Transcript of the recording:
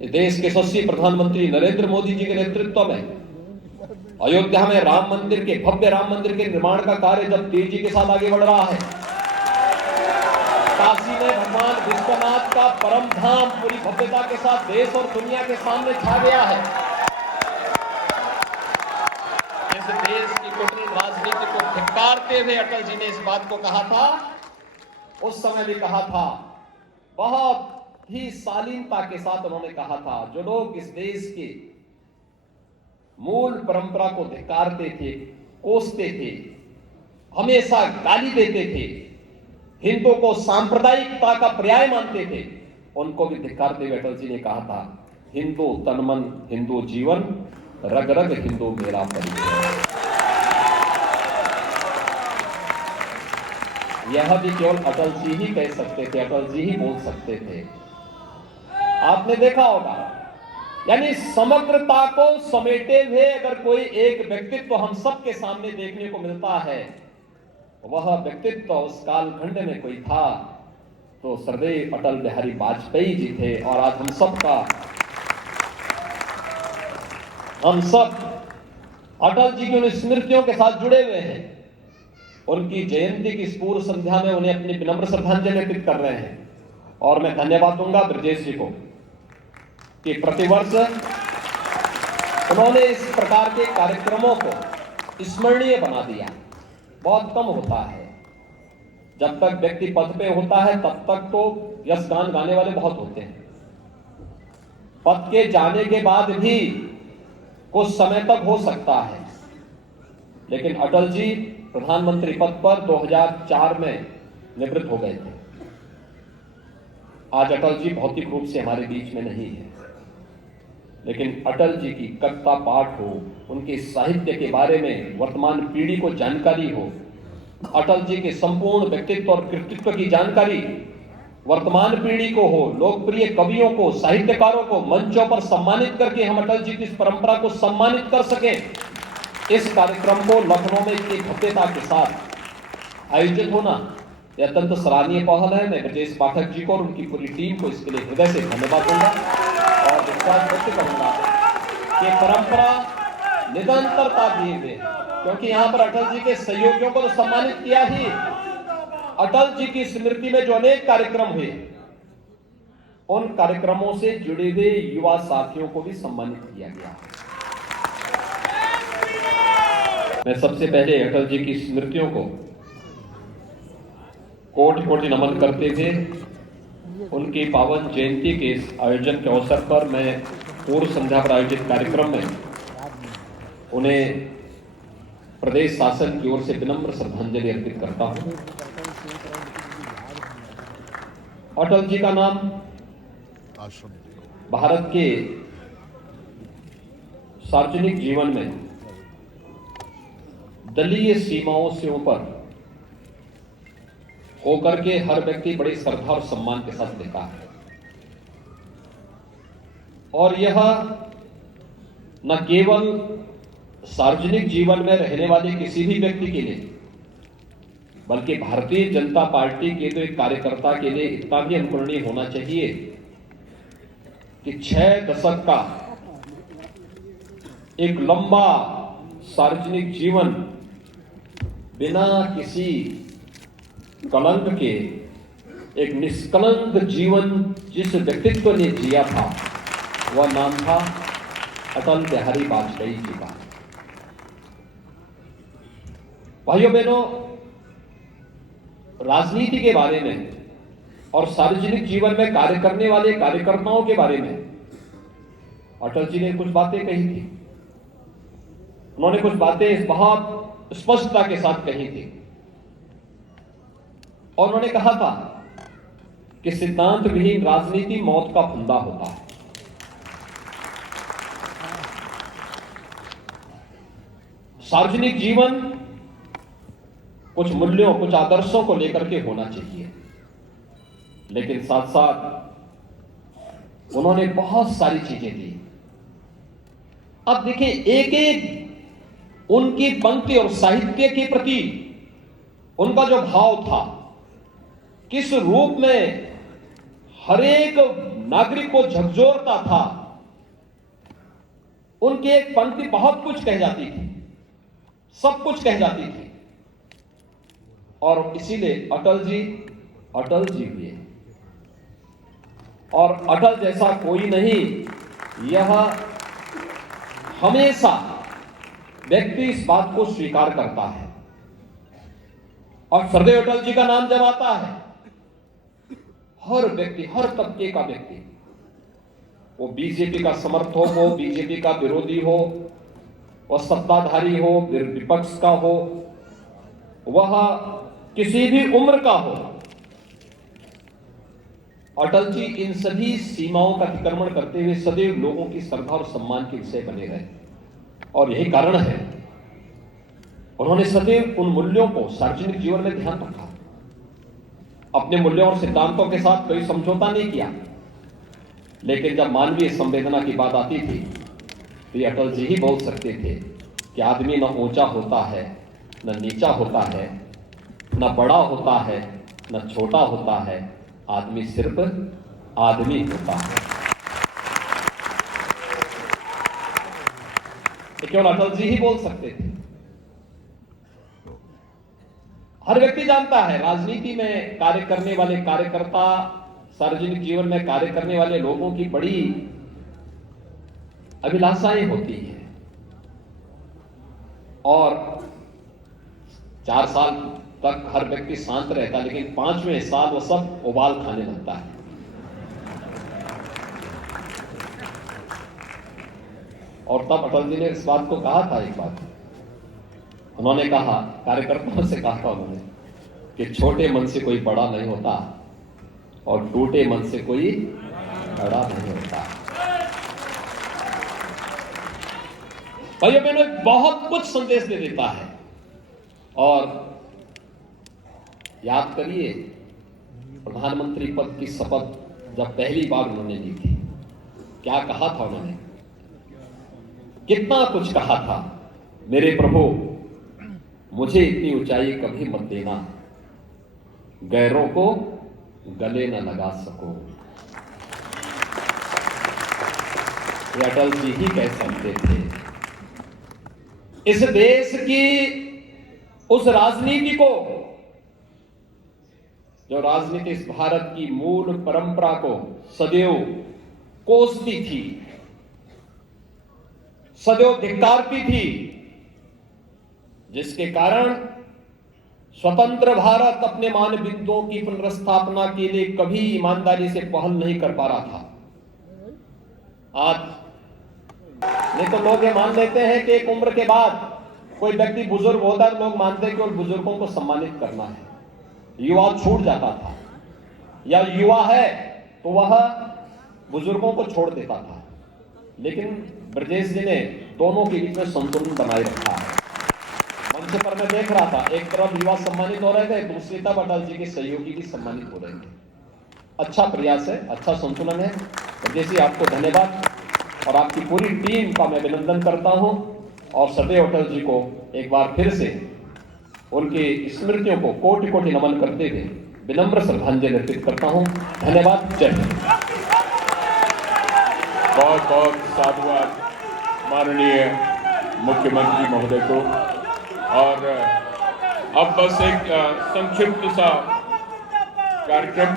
देश के यशस्वी प्रधानमंत्री नरेंद्र मोदी जी के नेतृत्व में अयोध्या में राम मंदिर के भव्य राम मंदिर के निर्माण का कार्य जब तेजी के साथ आगे बढ़ रहा है, काशी में भगवान विश्वनाथ का परम धाम पूरी भव्यता के साथ देश और दुनिया के सामने छा गया है। इस देश की कुटिल राजनीति को धिक्कारते हुए अटल जी ने इस बात को कहा था, उस समय भी कहा था, बहुत ही शालीनता के साथ उन्होंने कहा था, जो लोग इस देश के मूल परंपरा को धिक्कारते थे, कोसते थे, हमेशा गाली देते थे, हिंदुओं को सांप्रदायिकता का पर्याय मानते थे, उनको भी धिक्कारते हुए अटल जी ने कहा था, हिंदू तन मन हिंदू जीवन, रग रग हिंदू मेरा परिचय। यह भी केवल अटल जी ही कह सकते थे, अटल जी ही बोल सकते थे। आपने देखा होगा, यानी समग्रता को समेटे हुए अगर कोई एक व्यक्तित्व हम सबके सामने देखने को मिलता है, वह व्यक्तित्व उस कालखंड में कोई था तो सर्वदेव अटल बिहारी वाजपेयी जी थे। और आज हम सब अटल जी की उन स्मृतियों के साथ जुड़े हुए हैं। उनकी जयंती की पूर्व संध्या में उन्हें अपनी विनम्र श्रद्धांजलि अर्पित कर रहे हैं। और मैं धन्यवाद दूंगा ब्रजेश जी को कि प्रतिवर्ष उन्होंने इस प्रकार के कार्यक्रमों को स्मरणीय बना दिया। बहुत कम होता है, जब तक व्यक्ति पद पे होता है तब तक तो यश गान गाने वाले बहुत होते हैं, पद के जाने के बाद भी कुछ समय तक हो सकता है। लेकिन अटल जी प्रधानमंत्री पद पर 2004 में निवृत्त हो गए थे। आज अटल जी भौतिक रूप से हमारे बीच में नहीं है, लेकिन अटल जी की कविता पाठ हो, उनके साहित्य के बारे में वर्तमान पीढ़ी को जानकारी हो, अटल जी के संपूर्ण व्यक्तित्व और कृतित्व की जानकारी वर्तमान पीढ़ी को हो, लोकप्रिय कवियों को, साहित्यकारों को मंचों पर सम्मानित करके हम अटल जी की इस परंपरा को सम्मानित कर सकें। इस कार्यक्रम को लखनऊ में इतनी भव्यता के साथ आयोजित होना यह अत्यंत सराहनीय पहल है। मैं ब्रजेश पाठक जी को और उनकी पूरी टीम को इसके लिए हृदय से धन्यवाद दूंगा और विश्वास व्यक्त करूंगा कि परंपरा निरंतरता दिए हुए, क्योंकि यहां पर अटल जी के सहयोगियों को तो सम्मानित किया ही, अटल जी की स्मृति में जो अनेक कार्यक्रम हुए, उन कार्यक्रमों से जुड़े हुए युवा साथियों को भी सम्मानित किया गया। मैं सबसे पहले अटल जी की स्मृतियों को कोटि कोटि नमन करते हुए उनकी पावन जयंती के इस आयोजन के अवसर पर मैं पूर्व संध्या पर आयोजित कार्यक्रम में उन्हें प्रदेश शासन की ओर से विनम्र श्रद्धांजलि अर्पित करता हूं। अटल जी का नाम भारत के सार्वजनिक जीवन में दलीय सीमाओं से ऊपर होकर के हर व्यक्ति बड़ी श्रद्धा और सम्मान के साथ देखा है। और यह न केवल सार्वजनिक जीवन में रहने वाले किसी भी व्यक्ति के लिए, बल्कि भारतीय जनता पार्टी के तो एक कार्यकर्ता के लिए इतना भी अनुकरणीय होना चाहिए कि 6 दशक का एक लंबा सार्वजनिक जीवन बिना किसी कलंक के, एक निष्कलंक जीवन जिस व्यक्तित्व ने जिया था, वह नाम था अटल बिहारी वाजपेयी जी का। भाइयों बहनों, राजनीति के बारे में और सार्वजनिक जीवन में कार्य करने वाले कार्यकर्ताओं के बारे में अटल जी ने कुछ बातें कही थी। उन्होंने कुछ बातें बहुत स्पष्टता के साथ कही थी और उन्होंने कहा था कि सिद्धांत विहीन राजनीति मौत का फंदा होता है। सार्वजनिक जीवन कुछ मूल्यों, कुछ आदर्शों को लेकर के होना चाहिए, लेकिन साथ साथ उन्होंने बहुत सारी चीजें दी। अब देखिए, एक एक उनकी पंक्ति और साहित्य के प्रति उनका जो भाव था, किस रूप में हर एक नागरिक को झकझोरता था, उनकी एक पंक्ति बहुत कुछ कह जाती थी, सब कुछ कह जाती थी। और इसीलिए अटल जी हुए। और अटल जैसा कोई नहीं, यह हमेशा व्यक्ति इस बात को स्वीकार करता है। और सदैव अटल जी का नाम जब आता है, हर व्यक्ति, हर तबके का व्यक्ति, वो बीजेपी का समर्थक हो, बीजेपी का विरोधी हो, वह सत्ताधारी हो, विपक्ष का हो, वह किसी भी उम्र का हो, अटल जी इन सभी सीमाओं का अतिक्रमण करते हुए सदैव लोगों की श्रद्धा और सम्मान के विषय बने रहे। और यही कारण है उन्होंने सदैव उन मूल्यों को सार्वजनिक जीवन में ध्यान रखा, अपने मूल्यों और सिद्धांतों के साथ कोई समझौता नहीं किया। लेकिन जब मानवीय संवेदना की बात आती थी तो ये अटल जी ही बोल सकते थे कि आदमी न ऊंचा होता है, न नीचा होता है, न बड़ा होता है, न छोटा होता है, आदमी सिर्फ आदमी होता है। केवल अटल जी ही बोल सकते थे। हर व्यक्ति जानता है, राजनीति में कार्य करने वाले कार्यकर्ता, सार्वजनिक जीवन में कार्य करने वाले लोगों की बड़ी अभिलाषाएं होती हैं। और 4 साल तक हर व्यक्ति शांत रहता है, लेकिन 5वें साल वो सब उबाल खाने लगता है। और तब अटल जी ने इस बात को कहा था, एक बात उन्होंने कहा, कार्यकर्ताओं से कहा था उन्होंने कि छोटे मन से कोई बड़ा नहीं होता और टूटे मन से कोई बड़ा नहीं होता। भाइयों बहनों, बहुत कुछ संदेश दे देता है। और याद करिए, प्रधानमंत्री पद की शपथ जब पहली बार उन्होंने ली थी, क्या कहा था उन्होंने? कितना कुछ कहा था, मेरे प्रभु मुझे इतनी ऊंचाई कभी मत देना, गैरों को गले न लगा सको। ये अटल जी ही कह सकते थे। इस देश की उस राजनीति को, जो राजनीति इस भारत की मूल परंपरा को सदैव कोसती थी, सदैव धिक्कारती थी, जिसके कारण स्वतंत्र भारत अपने मानबिंदुओं की पुनर्स्थापना के लिए कभी ईमानदारी से पहल नहीं कर पा रहा था। आज नहीं तो लोग ये मान लेते हैं कि एक उम्र के बाद कोई व्यक्ति बुजुर्ग होता है, लोग मानते हैं कि उन बुजुर्गों को सम्मानित करना है। युवा छूट जाता था, या युवा है तो वह बुजुर्गों को छोड़ देता था। लेकिन ब्रजेश जी ने दोनों के बीच में संतुलन बनाए रखा है। मंच पर मैं देख रहा था, एक तरफ युवा सम्मानित हो रहे थे, दूसरी तरफ अटल जी के सहयोगी भी सम्मानित हो रहे थे। अच्छा प्रयास है, अच्छा संतुलन है। ब्रजेश जी, आपको धन्यवाद और आपकी पूरी टीम का मैं अभिनंदन करता हूं। और सदैव अटल जी को एक बार फिर से उनकी स्मृतियों को कोटि कोटि नमन करते हुए विनम्र श्रद्धांजलि अर्पित करता हूं। धन्यवाद। जय हिंद। बहुत बहुत साधुवाद माननीय मुख्यमंत्री महोदय को। और अब बस एक संक्षिप्त सा कार्यक्रम